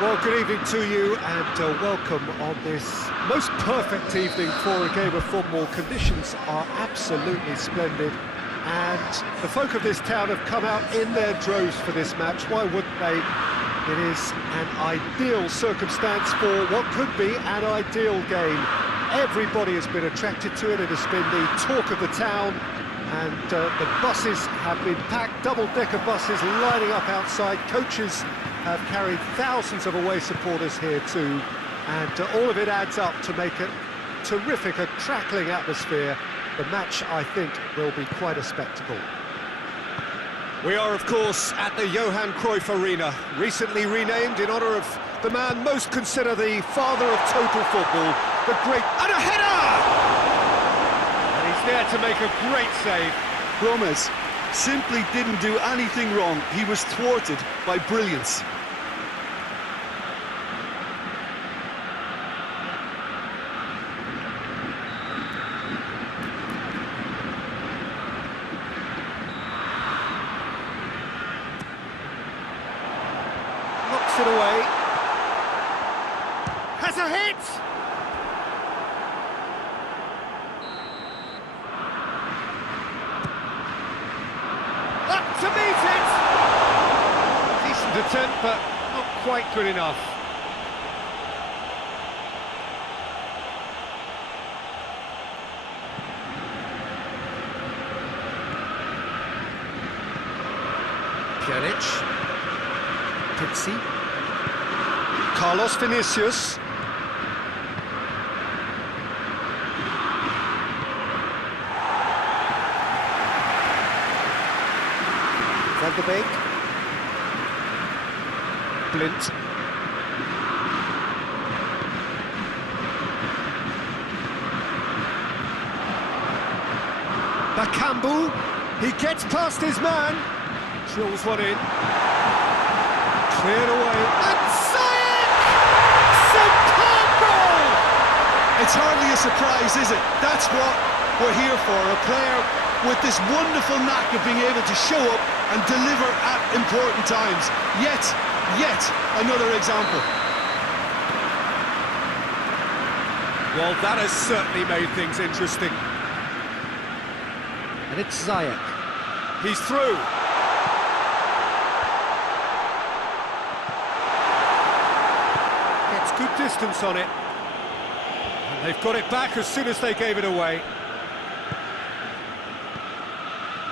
Well, good evening to you and welcome on this most perfect evening for a game of football. Conditions are absolutely splendid and the folk of this town have come out in their droves for this match. Why wouldn't they? It is an ideal circumstance for what could be an ideal game. Everybody has been attracted to it. It has been the talk of the town, and the buses have been packed, double-decker buses lining up outside. Coaches have carried thousands of away supporters here too, and all of it adds up to make it terrific, a crackling atmosphere. The match, I think, will be quite a spectacle. We are, of course, at the Johan Cruyff Arena, recently renamed in honour of the man most considered the father of total football, the great... And a header! And he's there to make a great save. Gomez simply didn't do anything wrong. He was thwarted by brilliance. Knocks it away. Has a hit! To meet it! Decent attempt, but not quite good enough. Pjanic. Pixie. Carlos Vinicius. Van de Beek. Blint. Bakambu. He gets past his man. Drills one in. Cleared away. And Ziyech! Superb goal! It's hardly a surprise, is it? That's what we're here for. A player with this wonderful knack of being able to show up and deliver at important times. Yet another example. Well, that has certainly made things interesting. And it's Ziyech. He's through. Gets good distance on it. And they've got it back as soon as they gave it away.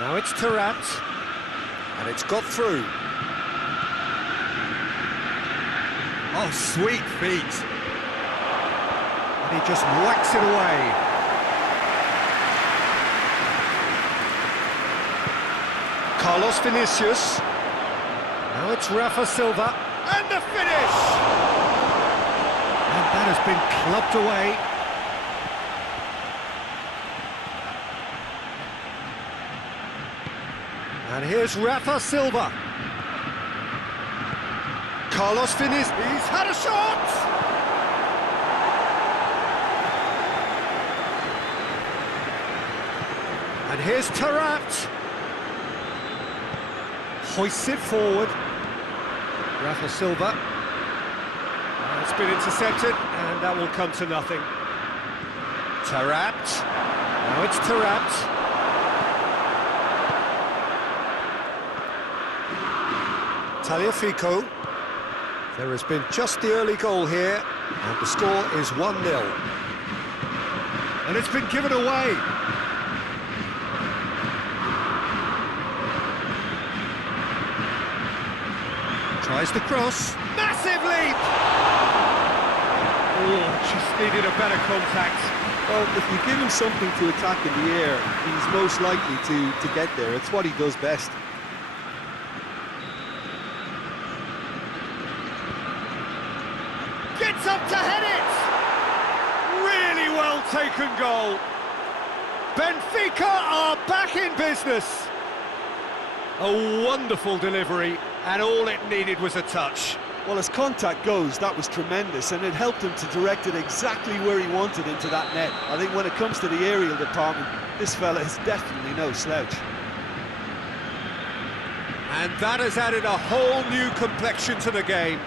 Now it's Tarat. And it's got through. Oh, sweet feet. And he just whacks it away. Carlos Vinicius. Now it's Rafa Silva. And the finish! And that has been clubbed away. And here's Rafa Silva. Carlos Vinicius. He's had a shot! And here's Tarat. Hoists it forward. Rafa Silva. It's been intercepted, and that will come to nothing. Tarat. Now it's Tarat. Tagliafico. There has been just the early goal here, and the score is 1-0. And it's been given away. Tries the cross. Massive leap! Oh, just needed a better contact. Well, if you give him something to attack in the air, he's most likely to get there. It's what he does best. Gets up to head it! Really well taken goal. Benfica are back in business. A wonderful delivery, and all it needed was a touch. Well, as contact goes, that was tremendous, and it helped him to direct it exactly where he wanted into that net. I think when it comes to the aerial department, this fella is definitely no slouch. And that has added a whole new complexion to the game.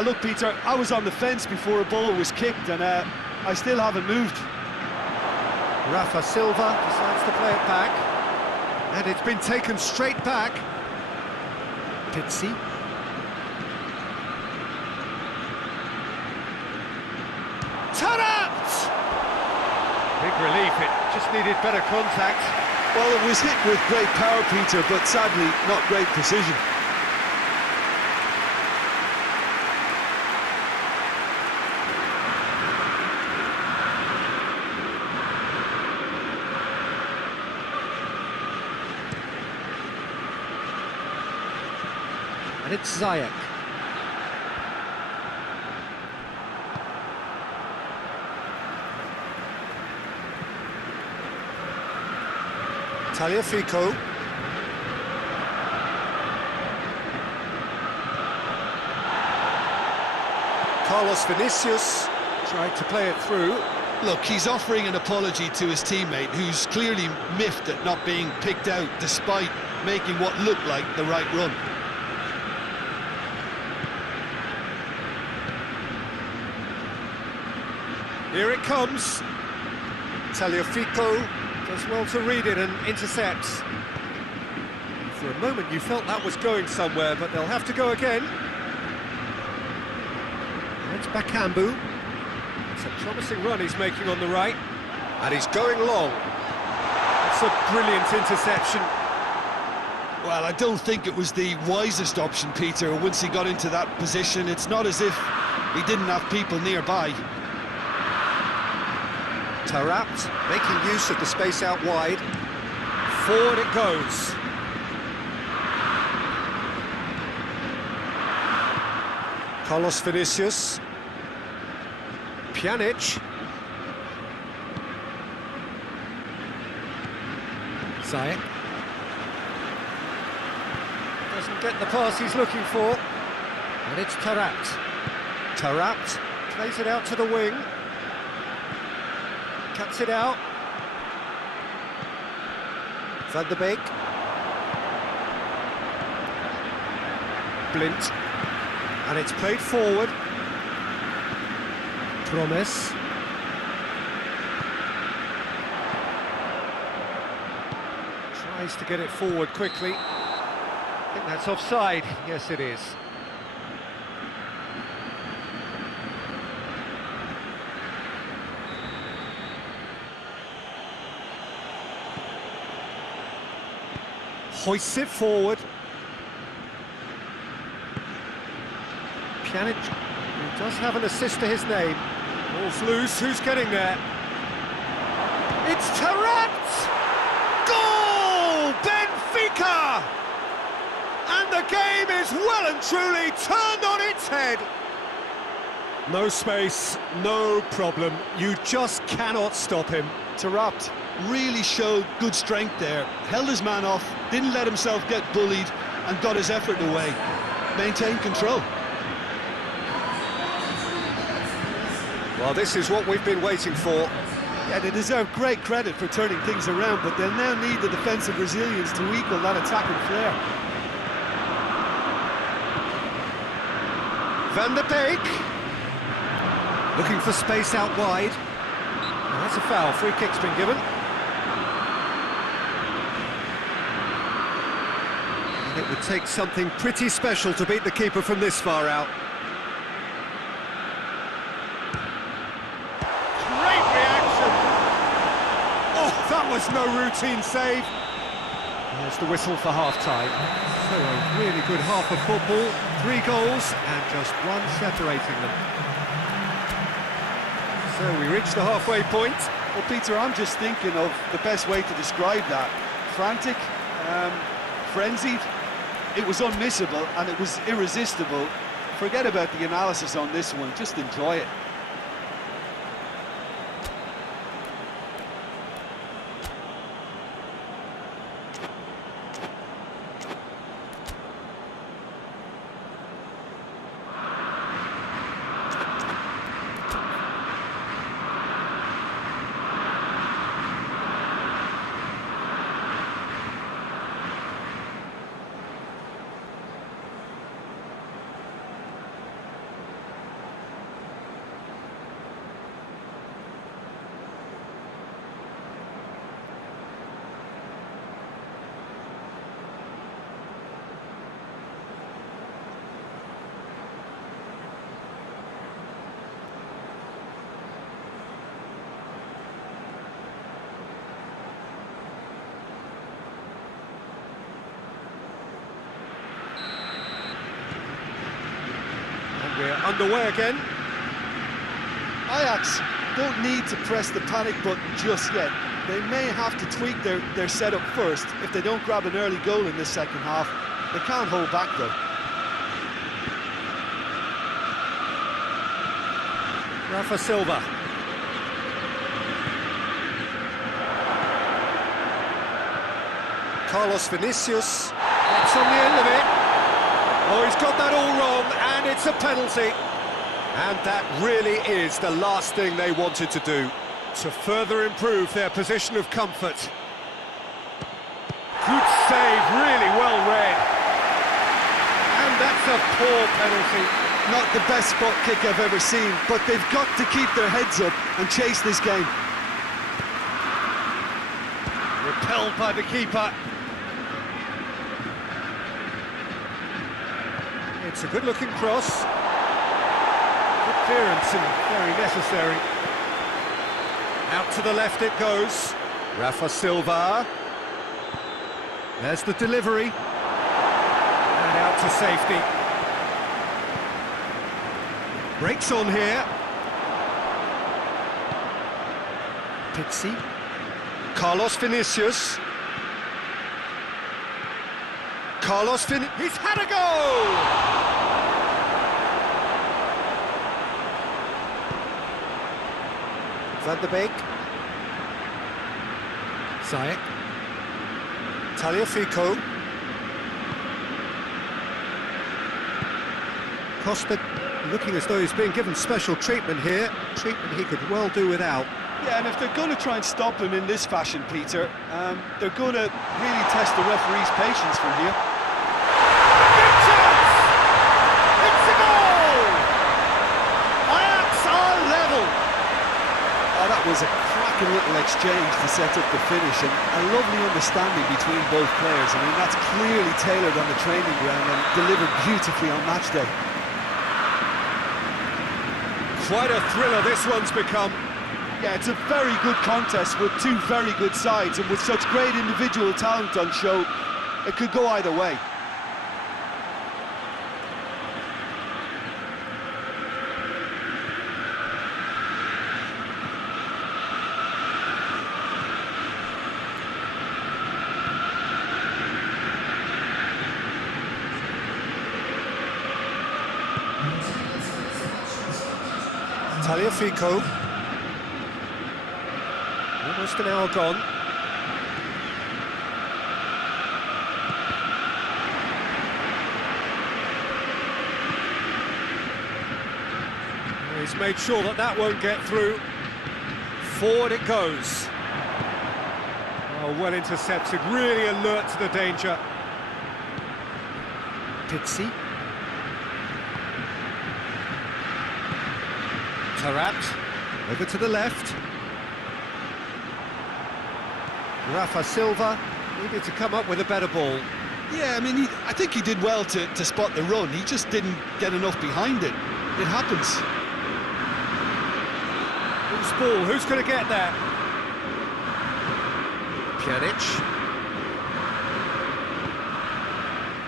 Look, Peter, I was on the fence before a ball was kicked, and I still haven't moved. Rafa Silva decides to play it back, and it's been taken straight back. Pizzi. Tarat! Big relief, it just needed better contact. Well, it was hit with great power, Peter, but sadly, not great precision. And it's Ziyech. Tagliafico. Carlos Vinicius tried to play it through. Look, he's offering an apology to his teammate, who's clearly miffed at not being picked out despite making what looked like the right run. Here it comes. Tagliafico does well to read it and intercepts. For a moment you felt that was going somewhere, but they'll have to go again. It's Bakambu. It's a promising run he's making on the right. And he's going long. It's a brilliant interception. Well, I don't think it was the wisest option, Peter, once he got into that position. It's not as if he didn't have people nearby. Tarat making use of the space out wide. Forward it goes. Carlos Vinicius. Pjanic. Ziyech. Doesn't get the pass he's looking for. And it's Tarat. Tarat plays it out to the wing. Cuts it out. Van der Beek. Blint. And it's played forward. Promes. Tries to get it forward quickly. I think that's offside. Yes, it is. Hoists it forward. Pjanic, who does have an assist to his name. Ball's loose, who's getting there? It's Tarat! Goal! Benfica! And the game is well and truly turned on its head. No space, no problem. You just cannot stop him. Tarat really showed good strength there, held his man off, didn't let himself get bullied, and got his effort away. Maintained control. Well, this is what we've been waiting for. Yeah, they deserve great credit for turning things around, but they'll now need the defensive resilience to equal that attacking flair. Van der Beek. Looking for space out wide. And that's a foul. Free kick's been given. And it would take something pretty special to beat the keeper from this far out. Great reaction! Oh, that was no routine save. There's the whistle for half-time. So a really good half of football. 3 goals and just one separating them. So we reach the halfway point. Well, Peter, I'm just thinking of the best way to describe that. Frantic, frenzied. It was unmissable and it was irresistible. Forget about the analysis on this one, just enjoy it. We're underway again. Ajax don't need to press the panic button just yet. They may have to tweak their setup first if they don't grab an early goal in this second half. They can't hold back though. Rafa Silva. Carlos Vinicius gets on the end of it. Oh, he's got that all wrong, and it's a penalty. And that really is the last thing they wanted to do, to further improve their position of comfort. Good save, really well read. And that's a poor penalty. Not the best spot kick I've ever seen, but they've got to keep their heads up and chase this game. Repelled by the keeper. It's a good-looking cross. Good clearance and very necessary. Out to the left it goes. Rafa Silva. There's the delivery. And out to safety. Breaks on here. Pixie. Carlos Vinicius. He's had a goal! Van der Beek. Ziyech. Tagliafico. Costa looking as though he's being given special treatment here. Treatment he could well do without. Yeah, and if they're going to try and stop him in this fashion, Peter, they're going to really test the referee's patience from here. Big chance! It's a goal! Ajax are level! Oh, that was a cracking little exchange to set up the finish, and a lovely understanding between both players. I mean, that's clearly tailored on the training ground and delivered beautifully on match day. Quite a thriller this one's become. Yeah, it's a very good contest with two very good sides, and with such great individual talent on show, it could go either way. Tagliafico. Almost an hour gone. He's made sure that that won't get through. Forward it goes. Oh, well intercepted, really alert to the danger. Pixie. Tarat, over to the left. Rafa Silva needed to come up with a better ball. Yeah, I mean, I think he did well to spot the run. He just didn't get enough behind it. It happens. Loose ball, who's going to get there? Pjanic.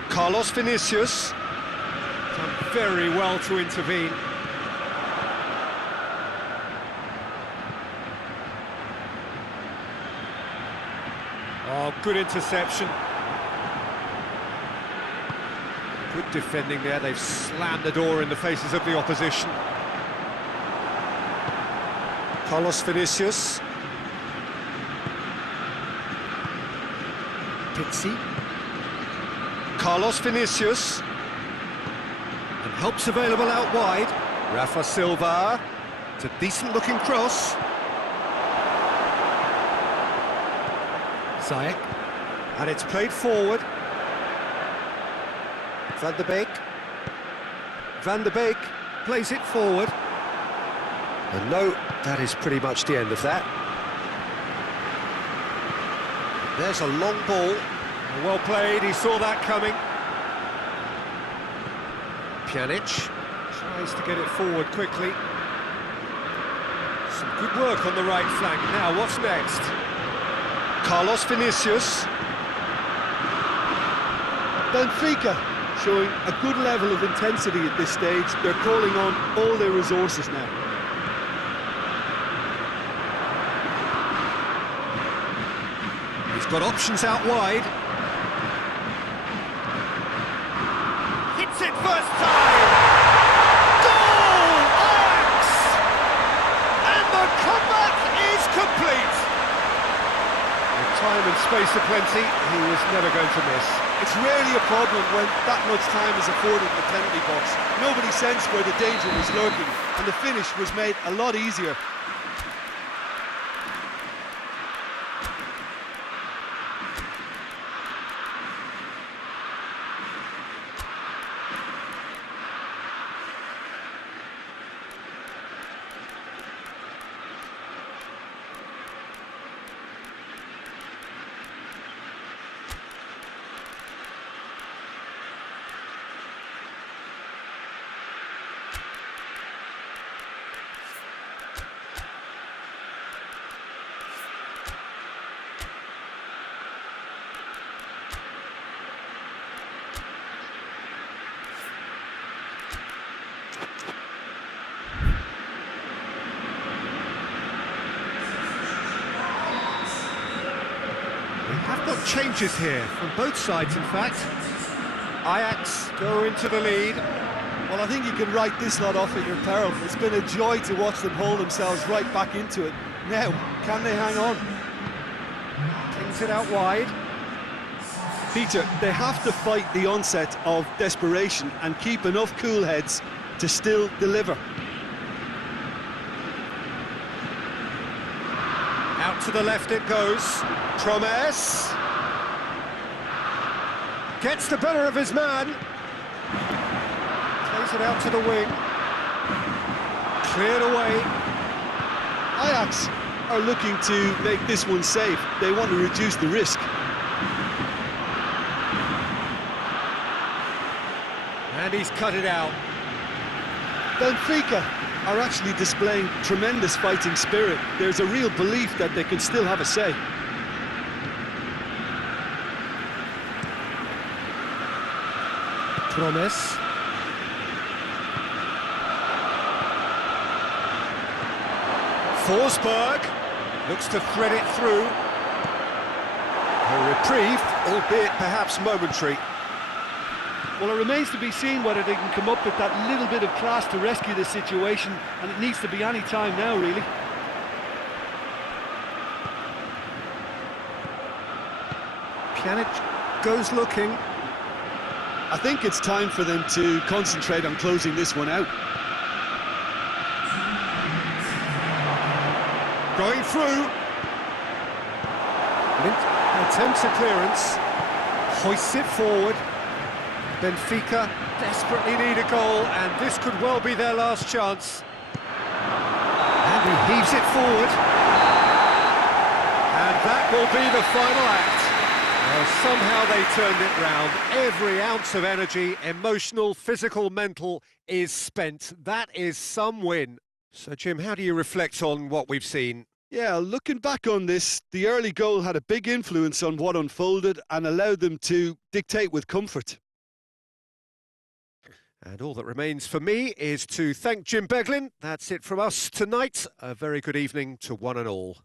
Carlos Vinicius. Done very well to intervene. Oh, good interception. Good defending there. They've slammed the door in the faces of the opposition. Carlos Vinicius. Pixie. Carlos Vinicius. And help's available out wide. Rafa Silva. It's a decent-looking cross. Ziyech. And it's played forward. Van der Beek. Van der Beek plays it forward. And no, that is pretty much the end of that. There's a long ball. Well played, he saw that coming. Pjanic tries to get it forward quickly. Some good work on the right flank. Now, what's next? Carlos Vinicius. Benfica showing a good level of intensity at this stage. They're calling on all their resources now. He's got options out wide. Hits it first time! Goal! Ajax! And the comeback is complete! With time and space aplenty, he was never going to miss. It's rarely a problem when that much time is afforded in the penalty box. Nobody sensed where the danger was lurking, and the finish was made a lot easier. Have got changes here from both sides, in fact. Ajax go into the lead. Well, I think you can write this lot off at your peril. It's been a joy to watch them haul themselves right back into it. Now, can they hang on? Kings it out wide. Peter, they have to fight the onset of desperation and keep enough cool heads to still deliver. Out to the left it goes. Promes gets the better of his man. Plays it out to the wing. Cleared away. Ajax are looking to make this one safe. They want to reduce the risk. And he's cut it out. Benfica are actually displaying tremendous fighting spirit. There's a real belief that they can still have a say. Promes. Forsberg looks to thread it through. A reprieve, albeit perhaps momentary. Well, it remains to be seen whether they can come up with that little bit of class to rescue this situation, and it needs to be any time now, really. Pjanic goes looking. I think it's time for them to concentrate on closing this one out. Going through. Attempts a clearance. Hoists it forward. Benfica desperately need a goal, and this could well be their last chance. And he heaves it forward. And that will be the final act. Well, somehow they turned it round. Every ounce of energy, emotional, physical, mental, is spent. That is some win. So, Jim, how do you reflect on what we've seen? Yeah, looking back on this, the early goal had a big influence on what unfolded and allowed them to dictate with comfort. And all that remains for me is to thank Jim Beglin. That's it from us tonight. A very good evening to one and all.